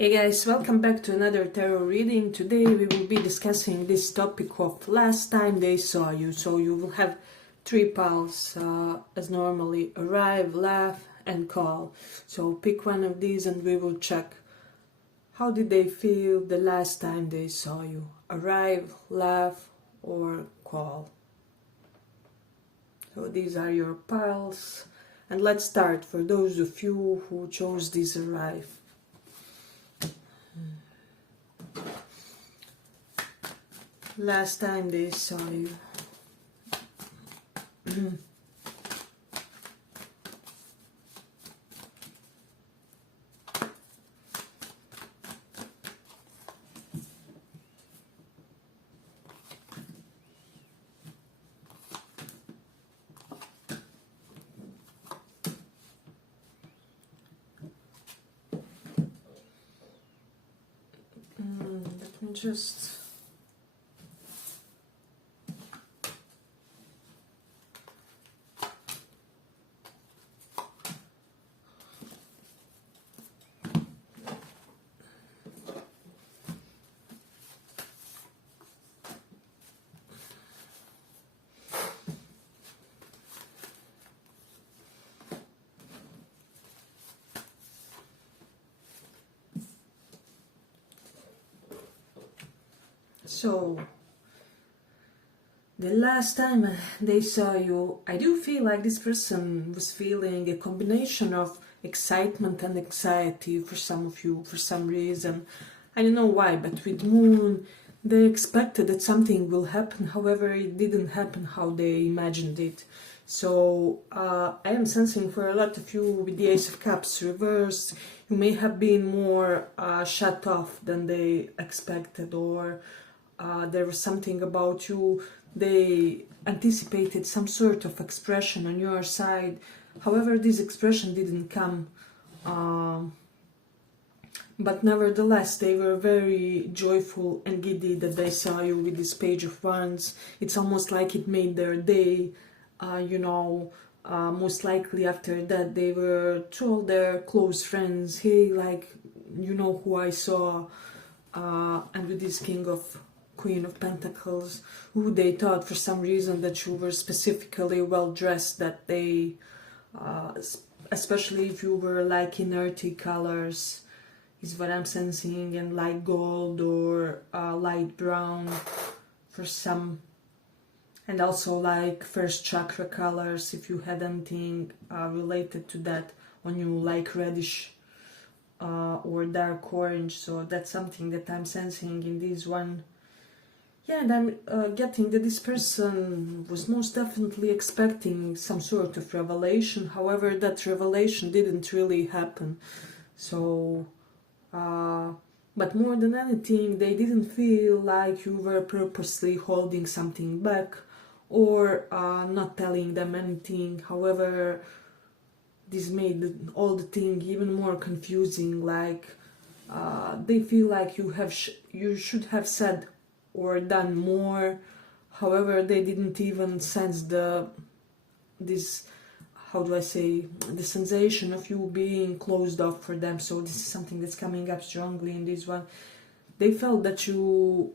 Hey guys, welcome back to another tarot reading. Today we will be discussing this topic of last time they saw you. So you will have three piles as normally: arrive, laugh and call. So pick one of these and we will check how did they feel the last time they saw you. Arrive, laugh or call. So these are your piles. And let's start for those of you who chose this arrive. Last time they saw you. Let me just... So, the last time they saw you, I do feel like this person was feeling a combination of excitement and anxiety for some of you, for some reason. I don't know why, but with Moon, they expected that something will happen, however it didn't happen how they imagined it. So, I am sensing for a lot of you with the Ace of Cups reversed, you may have been more shut off than they expected, or there was something about you, they anticipated some sort of expression on your side, however this expression didn't come, but nevertheless they were very joyful and giddy that they saw you with this Page of Wands. It's almost like it made their day, most likely after that they were told their close friends, hey, like, you know who I saw, and with this Queen of Pentacles, who they thought for some reason that you were specifically well dressed, that they, especially if you were like in earthy colors, is what I'm sensing, and light gold or light brown for some, and also like first chakra colors if you had anything related to that on you, like reddish or dark orange. So that's something that I'm sensing in this one. Yeah, and I'm getting that this person was most definitely expecting some sort of revelation, however that revelation didn't really happen. So, but more than anything, they didn't feel like you were purposely holding something back or not telling them anything. However, this made all the thing even more confusing, like they feel like you should have said or done more, however they didn't even sense this, how do I say, the sensation of you being closed off for them. So this is something that's coming up strongly in this one. They felt that you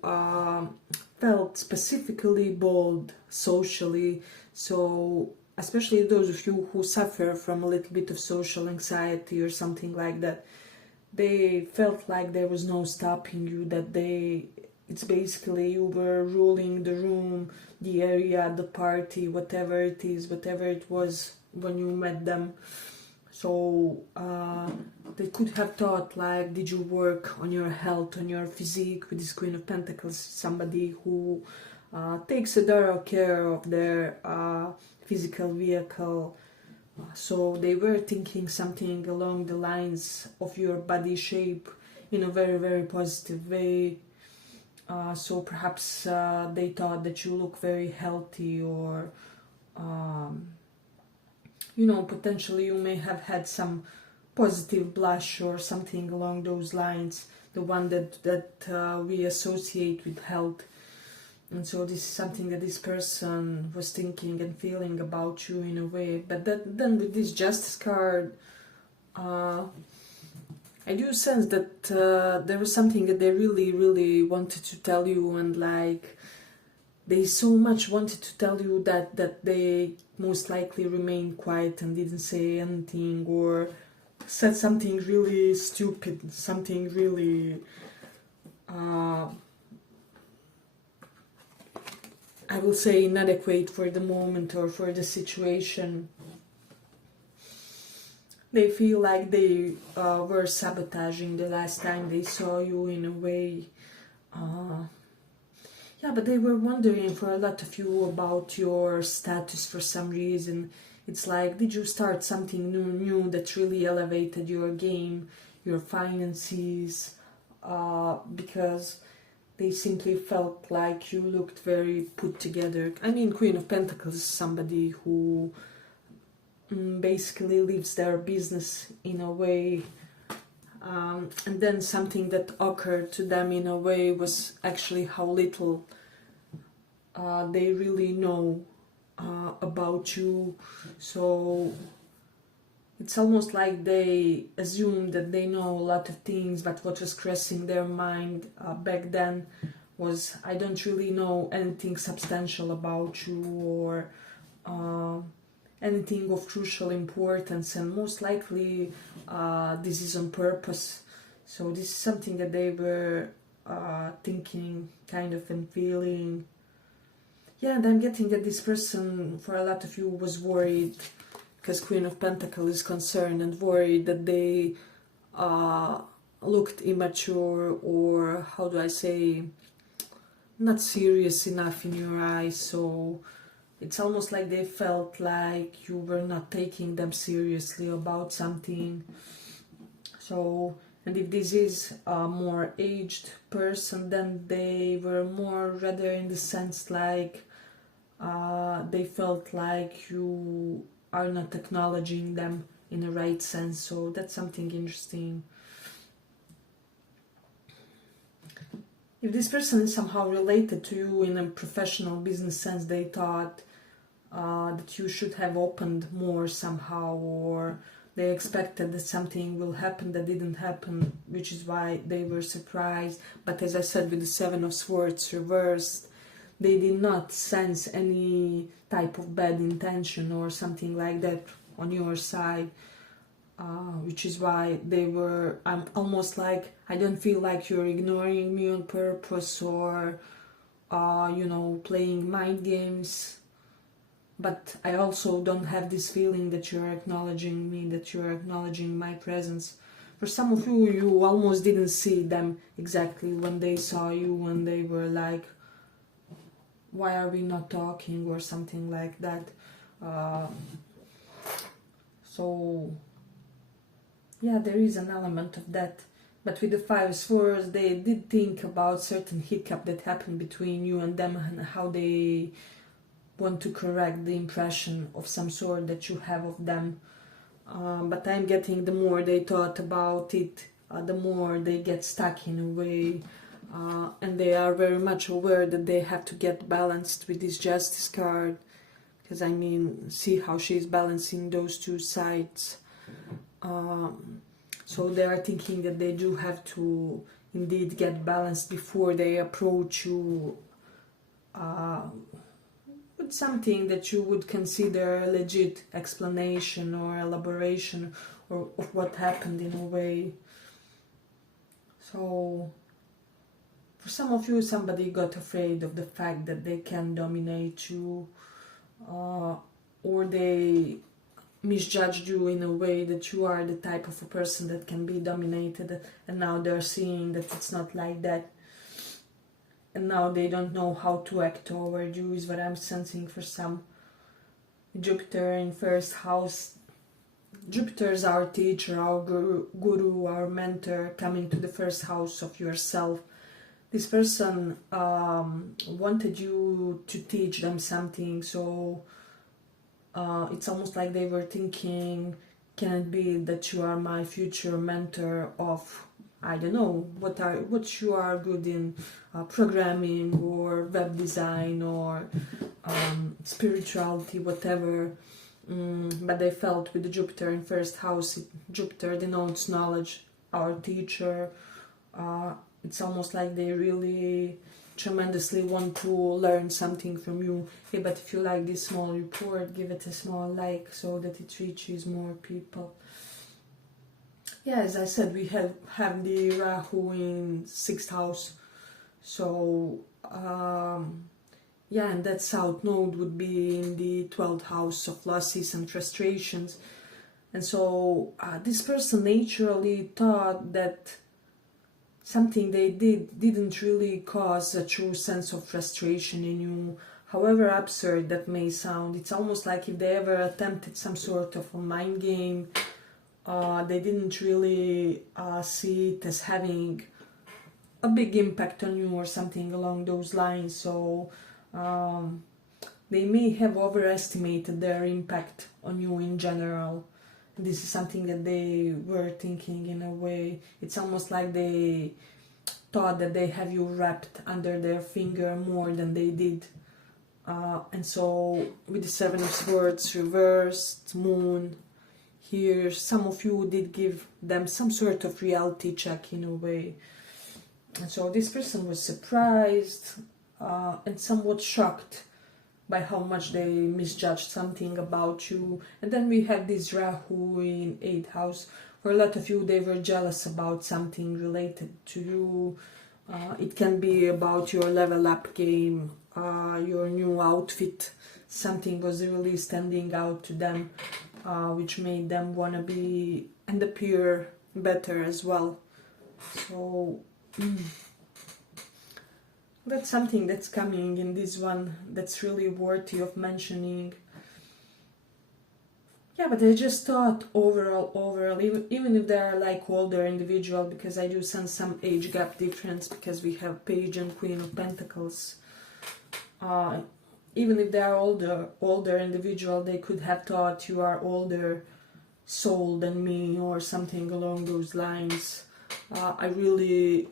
felt specifically bold socially, so especially those of you who suffer from a little bit of social anxiety or something like that, they felt like there was no stopping you, that it's basically you were ruling the room, the area, the party, whatever it was when you met them. So they could have thought like, did you work on your health, on your physique with this Queen of Pentacles, somebody who takes a thorough care of their physical vehicle. So they were thinking something along the lines of your body shape in a very, very positive way. So perhaps they thought that you look very healthy, or potentially you may have had some positive blush or something along those lines, the one that we associate with health. And so this is something that this person was thinking and feeling about you in a way. But then with this Justice card, I do sense that there was something that they really, really wanted to tell you, and like they so much wanted to tell you that they most likely remained quiet and didn't say anything, or said something really stupid, something really I will say inadequate for the moment or for the situation. They feel like they were sabotaging the last time they saw you in a way. Yeah, but they were wondering for a lot of you about your status for some reason. It's like, did you start something new that really elevated your game, your finances? Because they simply felt like you looked very put together. I mean, Queen of Pentacles is somebody who basically lives their business in a way, and then something that occurred to them in a way was actually how little they really know about you. So it's almost like they assume that they know a lot of things, but what was crossing their mind back then was, I don't really know anything substantial about you, or anything of crucial importance, and most likely this is on purpose. So this is something that they were thinking kind of and feeling. Yeah, and I'm getting that this person, for a lot of you, was worried, because Queen of Pentacles is concerned and worried that they looked immature, or how do I say, not serious enough in your eyes. So it's almost like they felt like you were not taking them seriously about something. So, and if this is a more aged person, then they were more rather in the sense like they felt like you are not acknowledging them in the right sense. So that's something interesting. If this person is somehow related to you in a professional business sense, they thought that you should have opened more somehow, or they expected that something will happen that didn't happen, which is why they were surprised. But as I said, with the Seven of Swords reversed, they did not sense any type of bad intention or something like that on your side, which is why they were, I'm almost like, I don't feel like you're ignoring me on purpose, or playing mind games, but I also don't have this feeling that you're acknowledging me, that you're acknowledging my presence. For some of you, you almost didn't see them exactly when they saw you, when they were like, why are we not talking, or something like that. So yeah, there is an element of that. But with the Five of Swords, they did think about certain hiccup that happened between you and them, and how they want to correct the impression of some sort that you have of them. But I'm getting the more they thought about it, the more they get stuck in a way. And they are very much aware that they have to get balanced with this Justice card. Because I mean, see how she's balancing those two sides. So they are thinking that they do have to indeed get balanced before they approach you with something that you would consider a legit explanation or elaboration or of what happened in a way. So for some of you, somebody got afraid of the fact that they can dominate you, or they misjudged you in a way that you are the type of a person that can be dominated, and now they're seeing that it's not like that, and now they don't know how to act toward you, is what I'm sensing for some. Jupiter in first house. Jupiter is our teacher, our guru, our mentor, coming to the first house of yourself. This person wanted you to teach them something, so it's almost like they were thinking, can it be that you are my future mentor of, I don't know, what you are good in, programming or web design or spirituality, whatever. But they felt with the Jupiter in first house, Jupiter denotes knowledge, our teacher. It's almost like they really tremendously want to learn something from you. Hey, but if you like this small report, give it a small like so that it reaches more people. Yeah, as I said, we have the Rahu in 6th house. So, yeah, and that South Node would be in the 12th house of losses and frustrations. And so this person naturally thought that something they didn't really cause a true sense of frustration in you. However absurd that may sound, it's almost like if they ever attempted some sort of a mind game, they didn't really see it as having a big impact on you or something along those lines. So they may have overestimated their impact on you in general. This is something that they were thinking in a way. It's almost like they thought that they have you wrapped under their finger more than they did. And so with the 7 of Swords reversed, Moon here, some of you did give them some sort of reality check in a way. And so this person was surprised and somewhat shocked by how much they misjudged something about you. And then we have this Rahu in 8th house. For a lot of you, they were jealous about something related to you. It can be about your level up game, your new outfit. Something was really standing out to them, which made them want to be and appear better as well. So that's something that's coming in this one that's really worthy of mentioning. Yeah, but I just thought overall, even if they are like older individual, because I do sense some age gap difference because we have Page and Queen of Pentacles. Even if they are older individual, they could have thought you are older soul than me or something along those lines. I really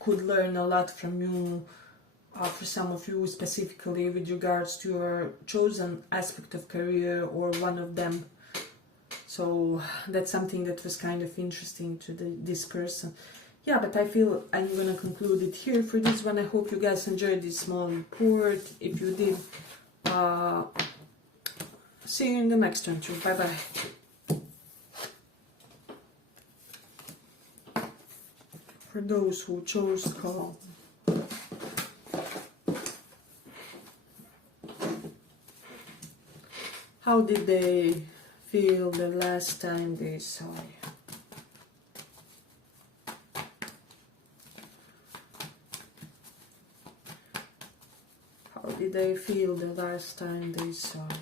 could learn a lot from you. For some of you specifically with regards to your chosen aspect of career or one of them. So that's something that was kind of interesting to this person. Yeah, but I feel I'm gonna conclude it here for this one. I hope you guys enjoyed this small report. If you did, see you in the next one too. Bye bye. For those who chose to call. How did they feel the last time they saw you? How did they feel the last time they saw you?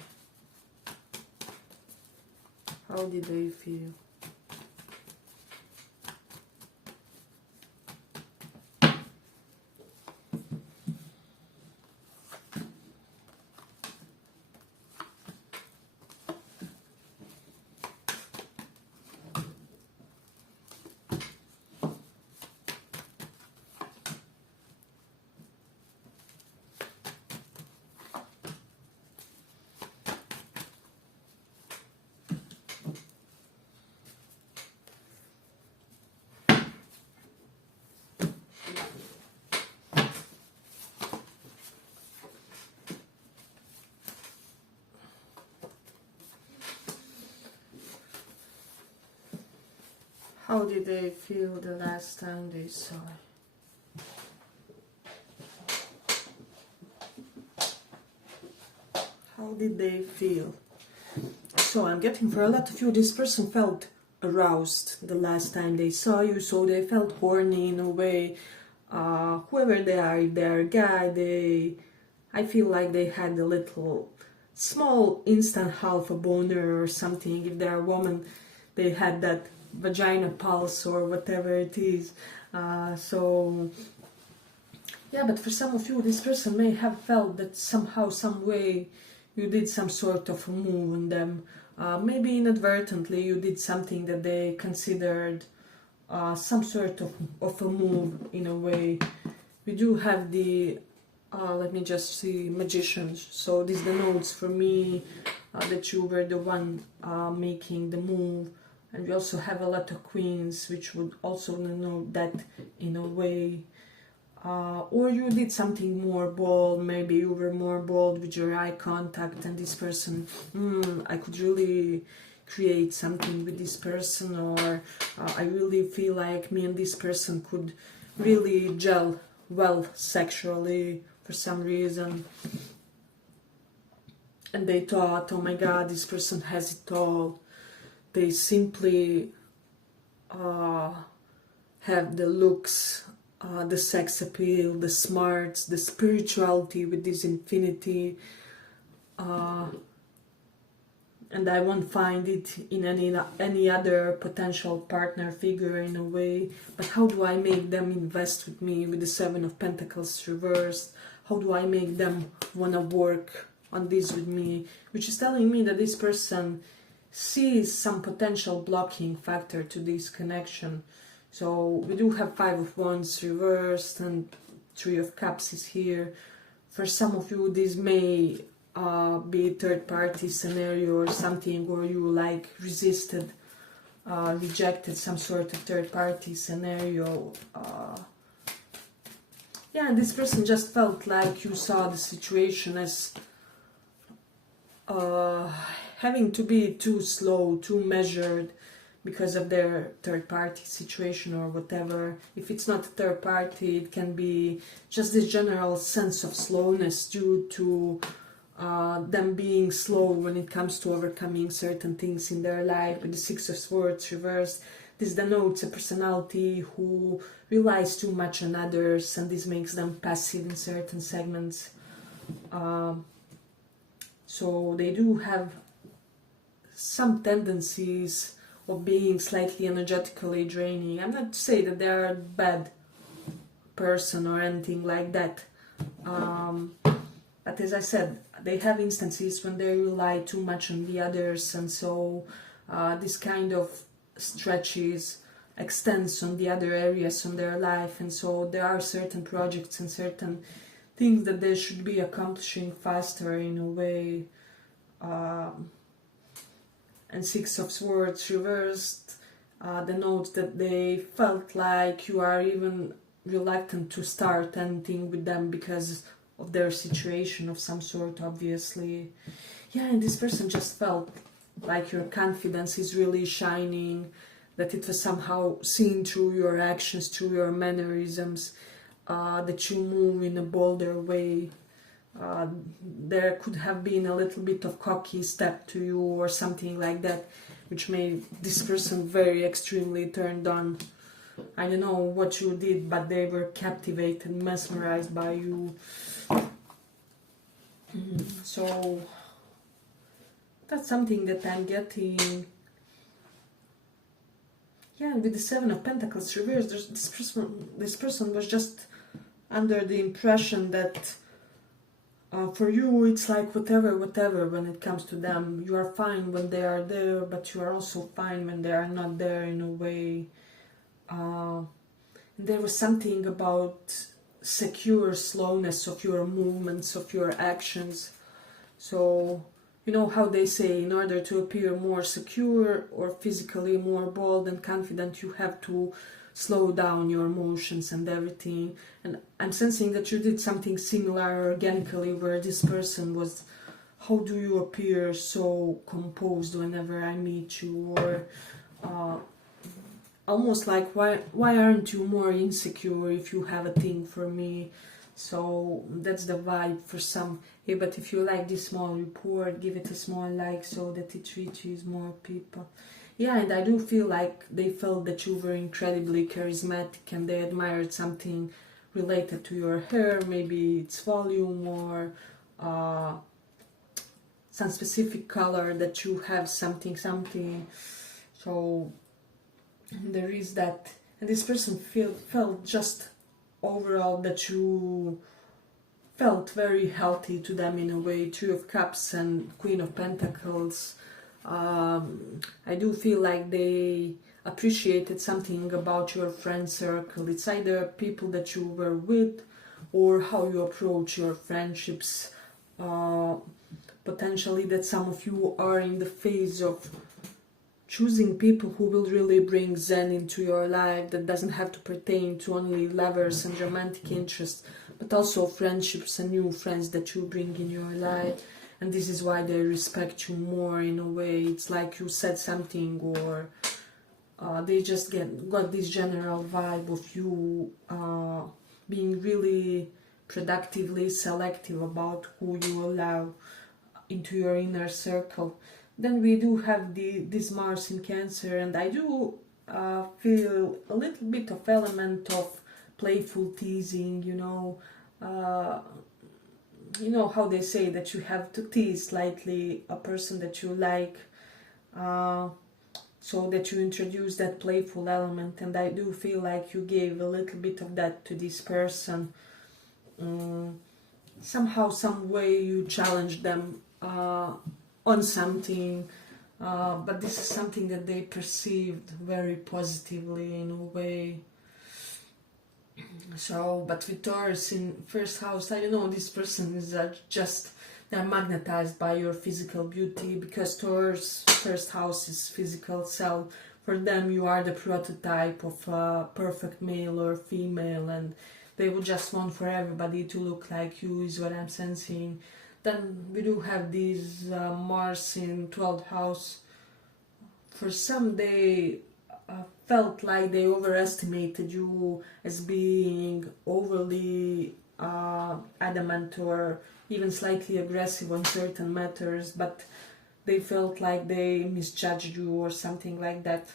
How did they feel? How did they feel the last time they saw you? How did they feel? So I'm getting for a lot of you, this person felt aroused the last time they saw you, so they felt horny in a way. Whoever they are, if they're a guy, I feel like they had a little small instant half a boner or something. If they're a woman, they had that vagina pulse or whatever it is. So yeah, but for some of you, this person may have felt that somehow, some way, you did some sort of a move on them. Maybe inadvertently you did something that they considered some sort of a move in a way. We do have the let me just see, Magicians. So this denotes for me that you were the one making the move. And we also have a lot of queens, which would also denote that in a way. Or you did something more bold, maybe you were more bold with your eye contact, and this person, I could really create something with this person, or I really feel like me and this person could really gel well sexually for some reason. And they thought, oh my god, this person has it all. They simply have the looks, the sex appeal, the smarts, the spirituality with this infinity, and I won't find it in any other potential partner figure in a way. But how do I make them invest with me with the Seven of Pentacles reversed? How do I make them want to work on this with me? Which is telling me that this person sees some potential blocking factor to this connection. So we do have Five of Wands reversed and Three of Cups is here. For some of you, this may be a third-party scenario or something, or you like resisted, rejected some sort of third-party scenario. Yeah, this person just felt like you saw the situation as having to be too slow, too measured, because of their third-party situation or whatever. If it's not a third party, it can be just this general sense of slowness due to them being slow when it comes to overcoming certain things in their life. With the Six of Swords reversed, this denotes a personality who relies too much on others, and this makes them passive in certain segments. So they do have some tendencies of being slightly energetically draining. I'm not to say that they're a bad person or anything like that. But as I said, they have instances when they rely too much on the others, and so this kind of stretches, extends on the other areas on their life, and so there are certain projects and certain things that they should be accomplishing faster in a way. And Six of Swords reversed denotes that they felt like you are even reluctant to start anything with them because of their situation of some sort, obviously. Yeah, and this person just felt like your confidence is really shining, that it was somehow seen through your actions, through your mannerisms, that you move in a bolder way. There could have been a little bit of cocky step to you or something like that, which made this person very extremely turned on. I don't know what you did, but they were captivated, mesmerized by you. So that's something that I'm getting. Yeah, with the Seven of Pentacles reversed, this person was just under the impression that for you it's like whatever when it comes to them. You are fine when they are there, but you are also fine when they are not there in a way. There was something about secure slowness of your movements, of your actions. So you know how they say, in order to appear more secure or physically more bold and confident, you have to slow down your motions and everything. And I'm sensing that you did something similar organically, where this person was, how do you appear so composed whenever I meet you, or almost like, why aren't you more insecure if you have a thing for me? So that's the vibe for some. Hey, but if you like this small report, give it a small like so that it reaches more people. Yeah, and I do feel like they felt that you were incredibly charismatic and they admired something related to your hair, maybe its volume or some specific color that you have something. So there is that. And this person felt just overall that you felt very healthy to them in a way. Two of Cups and Queen of Pentacles. I do feel like they appreciated something about your friend circle. It's either people that you were with or how you approach your friendships. Potentially that some of you are in the phase of choosing people who will really bring Zen into your life, that doesn't have to pertain to only lovers and romantic interests, but also friendships and new friends that you bring in your life. And this is why they respect you more in a way. It's like you said something, or they just got this general vibe of you being really productively selective about who you allow into your inner circle. Then we do have this Mars in Cancer, and I do feel a little bit of element of playful teasing, you know how they say that you have to tease slightly a person that you like, so that you introduce that playful element, and I do feel like you gave a little bit of that to this person. Somehow, some way you challenge them on something, but this is something that they perceived very positively in a way. So, but with Taurus in first house, I don't know, this person is just, they're magnetized by your physical beauty, because Taurus first house is physical self. For them, you are the prototype of a perfect male or female, and they would just want for everybody to look like you, is what I'm sensing. Then we do have this Mars in 12th house. For some, they felt like they overestimated you as being overly adamant or even slightly aggressive on certain matters, but they felt like they misjudged you or something like that.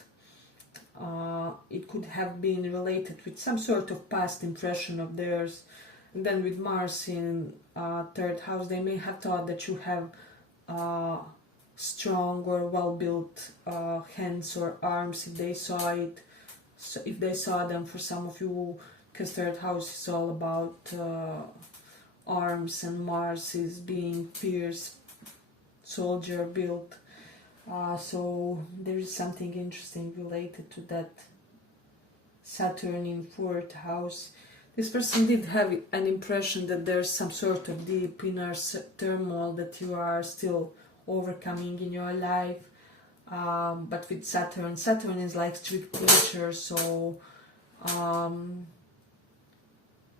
It could have been related with some sort of past impression of theirs. And then with Mars in 3rd house, they may have thought that you have strong or well-built hands or arms if they saw it. So if they saw them, for some of you, because 3rd house is all about arms, and Mars is being fierce, soldier built. So there is something interesting related to that. Saturn in 4th house. This person did have an impression that there's some sort of deep inner turmoil that you are still overcoming in your life. But with Saturn is like strict teacher, so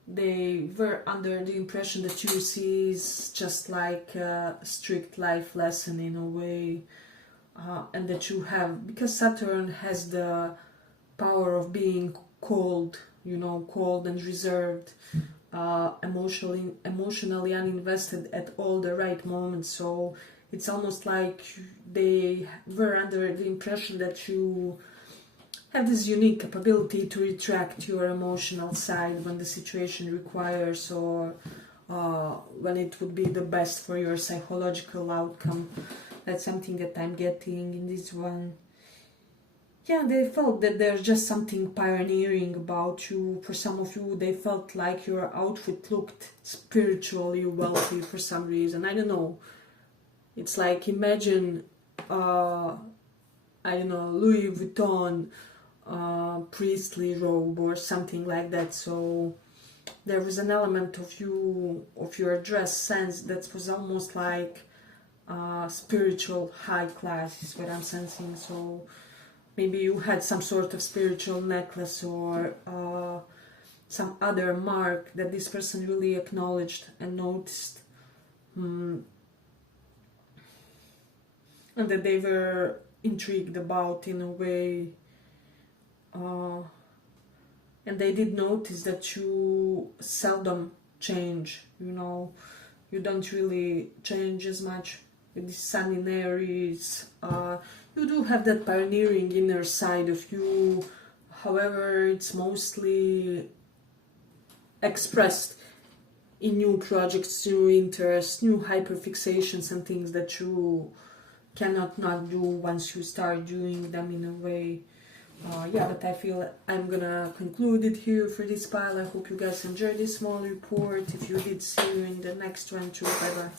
they were under the impression that you see is just like a strict life lesson in a way, and that you have, because Saturn has the power of being cold, cold and reserved, emotionally uninvested at all the right moments. So it's almost like they were under the impression that you have this unique capability to retract your emotional side when the situation requires, or when it would be the best for your psychological outcome. That's something that I'm getting in this one. Yeah, they felt that there's just something pioneering about you. For some of you, they felt like your outfit looked spiritually wealthy for some reason. I don't know. It's like, imagine, Louis Vuitton priestly robe or something like that. So there was an element of you, of your dress sense, that was almost like spiritual high class, is what I'm sensing. So maybe you had some sort of spiritual necklace or some other mark that this person really acknowledged and noticed. And that they were intrigued about in a way. And they did notice that you seldom change, you don't really change as much. With the Sun in Aries, you do have that pioneering inner side of you. However, it's mostly expressed in new projects, new interests, new hyperfixations and things that you cannot not do once you start doing them in a way. But I feel I'm gonna conclude it here for this pile. I hope you guys enjoyed this small report. If you did, see you in the next one too. Bye bye.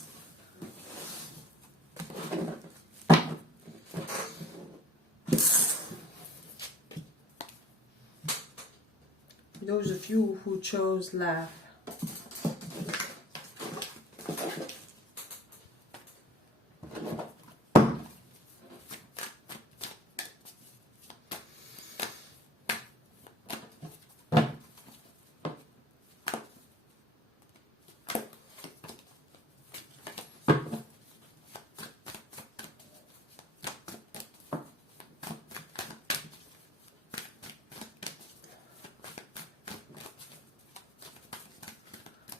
Those of you who chose laugh.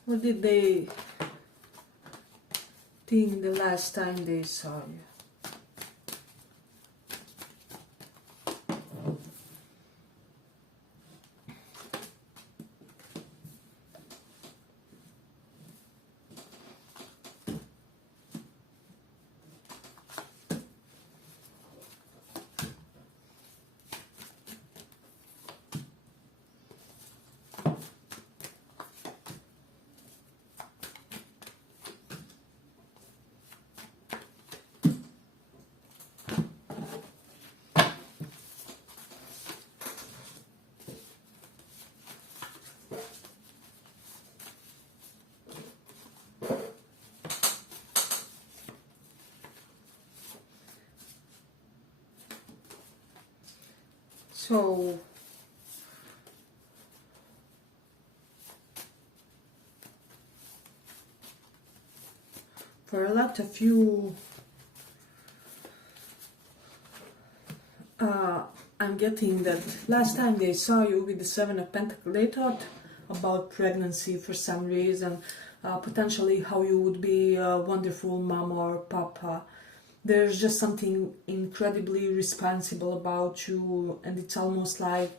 What did they think the last time they saw you? So for a lot of you, I'm getting that last time they saw you with the Seven of Pentacles, they thought about pregnancy for some reason, potentially how you would be a wonderful mama or papa. There's just something incredibly responsible about you, and it's almost like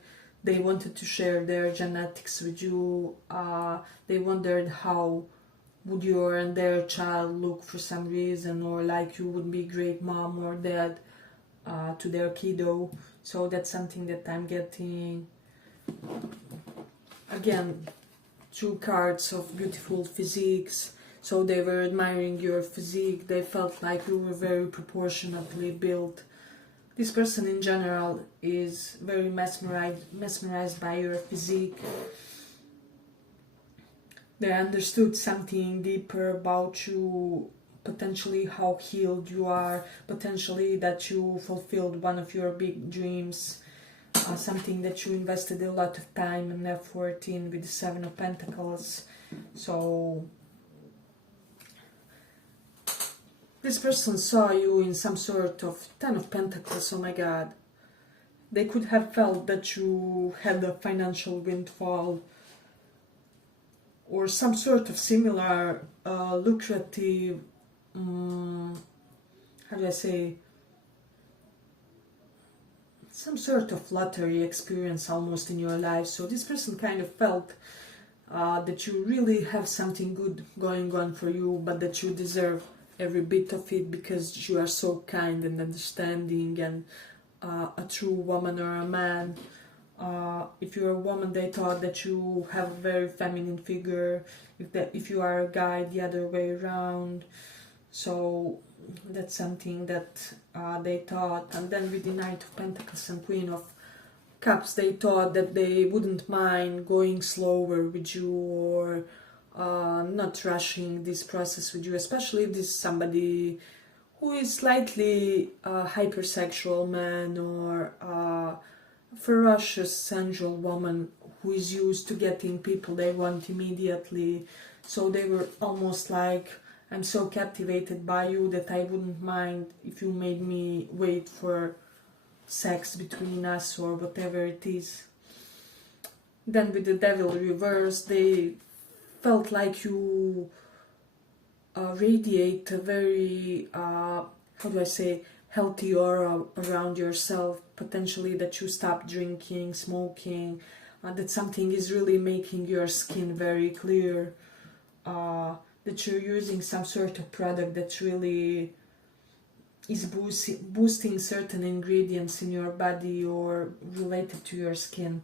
they wanted to share their genetics with you. They wondered how would your and their child look for some reason, or like you would be great mom or dad to their kiddo. So that's something that I'm getting. Again, two cards of beautiful physiques. So they were admiring your physique. They felt like you were very proportionately built. This person in general is very mesmerized by your physique. They understood something deeper about you, potentially how healed you are, potentially that you fulfilled one of your big dreams, something that you invested a lot of time and effort in with the Seven of Pentacles. So this person saw you in some sort of Ten of Pentacles. Oh my God. They could have felt that you had a financial windfall or some sort of similar lucrative, how do I say, some sort of lottery experience almost in your life. So this person kind of felt that you really have something good going on for you, but that you deserve every bit of it because you are so kind and understanding and a true woman or a man. If you're a woman, they thought that you have a very feminine figure. If you are a guy, the other way around. So that's something that they thought. And then with the Knight of Pentacles and Queen of Cups, they thought that they wouldn't mind going slower with you or not rushing this process with you, especially if this is somebody who is slightly hypersexual man or ferocious sensual woman who is used to getting people they want immediately. So they were almost like, I'm so captivated by you that I wouldn't mind if you made me wait for sex between us or whatever it is. Then with the Devil reversed, they felt like you radiate a very, how do I say, healthy aura around yourself, potentially that you stop drinking, smoking, that something is really making your skin very clear, that you're using some sort of product that really is boosting certain ingredients in your body or related to your skin.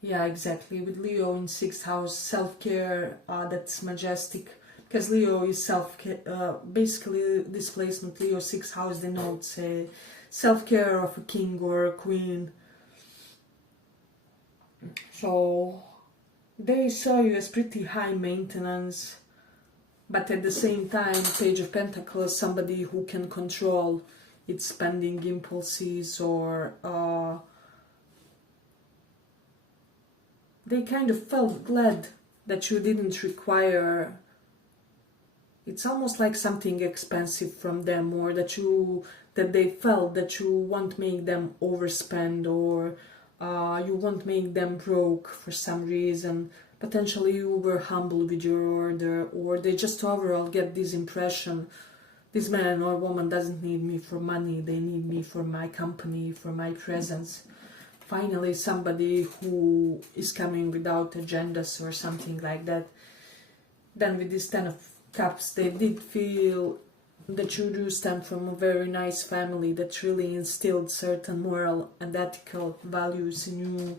Yeah, exactly. With Leo in 6th house, self-care, that's majestic. Because Leo is self-care, basically this placement, Leo 6th house denotes self-care of a king or a queen. So they saw you as pretty high maintenance, but at the same time, Page of Pentacles, somebody who can control its spending impulses, or they kind of felt glad that you didn't require, it's almost like something expensive from them, or that they felt that you won't make them overspend, or you won't make them broke for some reason. potentially you were humble with your order, or they just overall get this impression, this man or woman doesn't need me for money, they need me for my company, for my presence. Finally, somebody who is coming without agendas or something like that. Then with this Ten of Cups, they did feel that you do stem from a very nice family that really instilled certain moral and ethical values in you.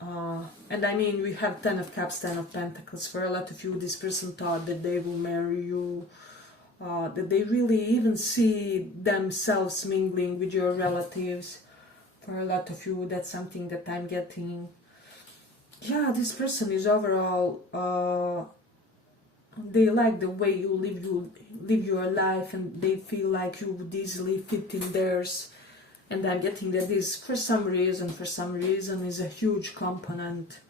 And I mean, we have Ten of Cups, Ten of Pentacles. For a lot of you, this person thought that they will marry you, that they really even see themselves mingling with your relatives. For a lot of you, that's something that I'm getting. Yeah, this person is overall, they like the way you live your life, and they feel like you would easily fit in theirs. And I'm getting that this, for some reason, is a huge component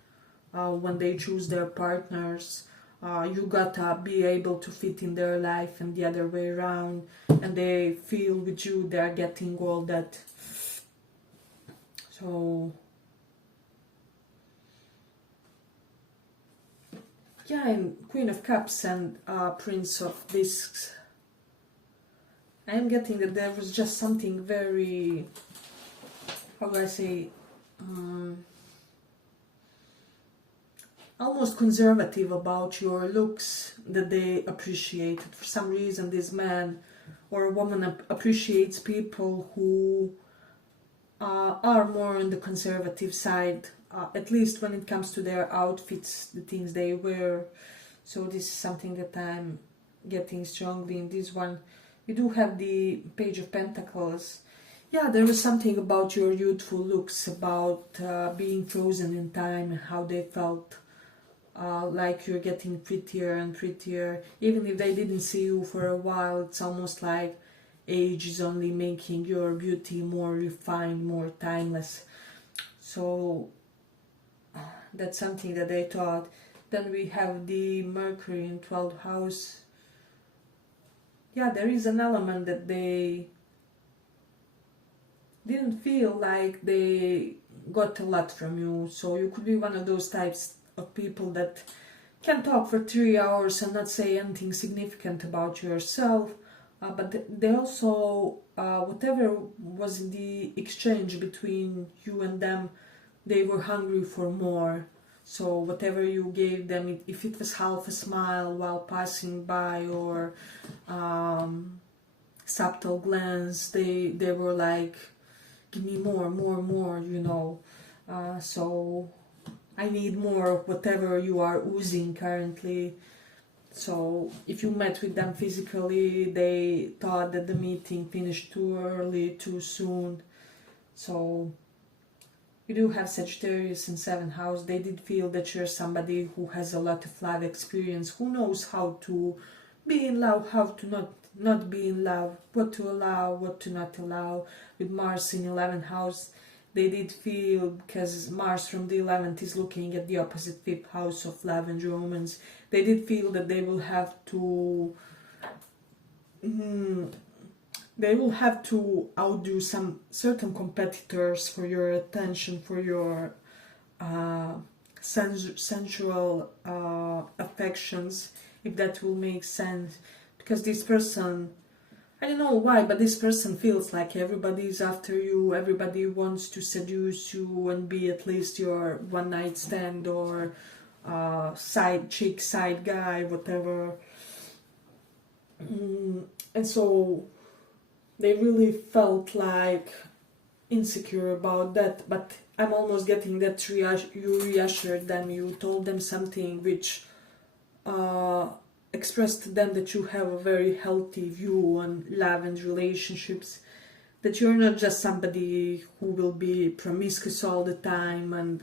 when they choose their partners. You gotta be able to fit in their life and the other way around. And they feel with you they're getting all that. So, yeah, and Queen of Cups and Prince of Discs. I am getting that there was just something very, how do I say, almost conservative about your looks that they appreciated. For some reason, this man or woman appreciates people who are more on the conservative side, at least when it comes to their outfits, the things they wear. So this is something that I'm getting strongly in this one. You do have the Page of Pentacles. Yeah, there is something about your youthful looks, about being frozen in time, how they felt like you're getting prettier and prettier. Even if they didn't see you for a while, it's almost like age is only making your beauty more refined, more timeless. So that's something that they thought. Then we have the Mercury in 12th house. Yeah, there is an element that they didn't feel like they got a lot from you. So you could be one of those types of people that can talk for 3 hours and not say anything significant about yourself. But they also, whatever was in the exchange between you and them, they were hungry for more. So whatever you gave them, if it was half a smile while passing by, or subtle glance, they were like, give me more, you know. So I need more of whatever you are oozing currently. So if you met with them physically, they thought that the meeting finished too early, too soon. So you do have Sagittarius in 7th house. They did feel that you're somebody who has a lot of love experience, who knows how to be in love, how to not be in love, what to allow, what to not allow. With Mars in 11th house, they did feel, because Mars from the 11th is looking at the opposite 5th house of love and romance, they did feel that they will have to outdo some certain competitors for your attention, for your sensual affections, if that will make sense. Because this person, I don't know why, but this person feels like everybody is after you, everybody wants to seduce you and be at least your one night stand or side chick, side guy, whatever. And so they really felt like insecure about that, but I'm almost getting that you reassured them, you told them something which expressed to them that you have a very healthy view on love and relationships, that you're not just somebody who will be promiscuous all the time and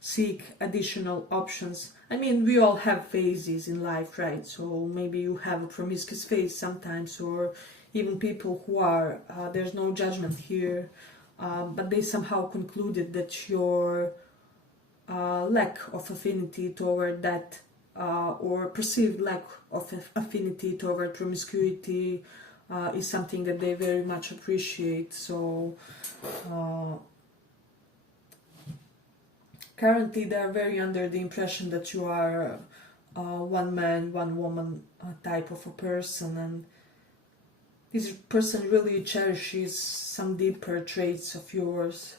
seek additional options. I mean, we all have phases in life, right? So maybe you have a promiscuous phase sometimes, or even people who are, there's no judgment here, but they somehow concluded that your lack of affinity toward that, or perceived lack of affinity toward promiscuity, is something that they very much appreciate. So Apparently they're very under the impression that you are one man, one woman type of a person, and this person really cherishes some deeper traits of yours.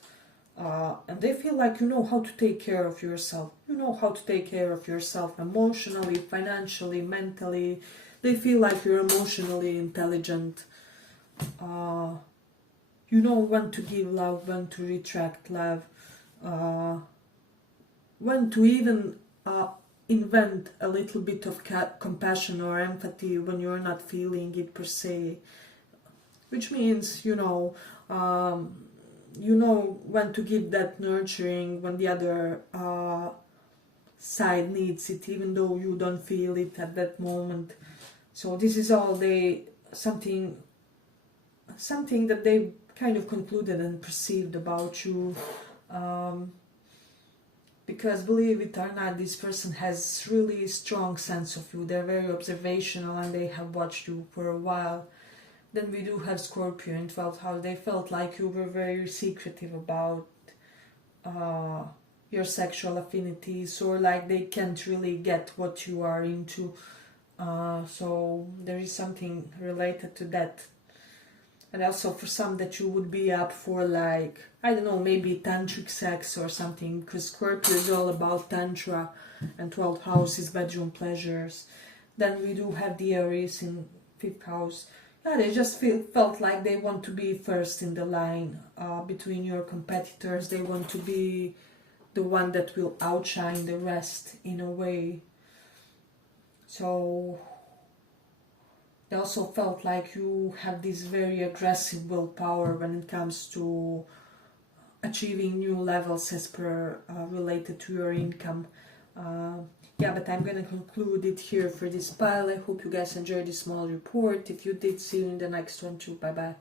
And they feel like you know how to take care of yourself. You know how to take care of yourself emotionally, financially, mentally. They feel like you're emotionally intelligent. You know when to give love, when to retract love, when to even invent a little bit of compassion or empathy when you're not feeling it per se. Which means, you know when to give that nurturing when the other side needs it, even though you don't feel it at that moment. So this is all something that they kind of concluded and perceived about you. Because believe it or not, this person has really strong sense of you. They're very observational and they have watched you for a while. Then we do have Scorpio in 12th house. They felt like you were very secretive about your sexual affinities, or like they can't really get what you are into. So there is something related to that. And also for some that you would be up for, like, I don't know, maybe tantric sex or something, because Scorpio is all about tantra and 12th house is bedroom pleasures. Then we do have the Aries in 5th house. Yeah, they just felt like they want to be first in the line between your competitors. They want to be the one that will outshine the rest in a way. So they also felt like you have this very aggressive willpower when it comes to achieving new levels as per related to your income. Yeah, but I'm gonna conclude it here for this pile. I hope you guys enjoyed this small report. If you did, see you in the next one too. Bye bye.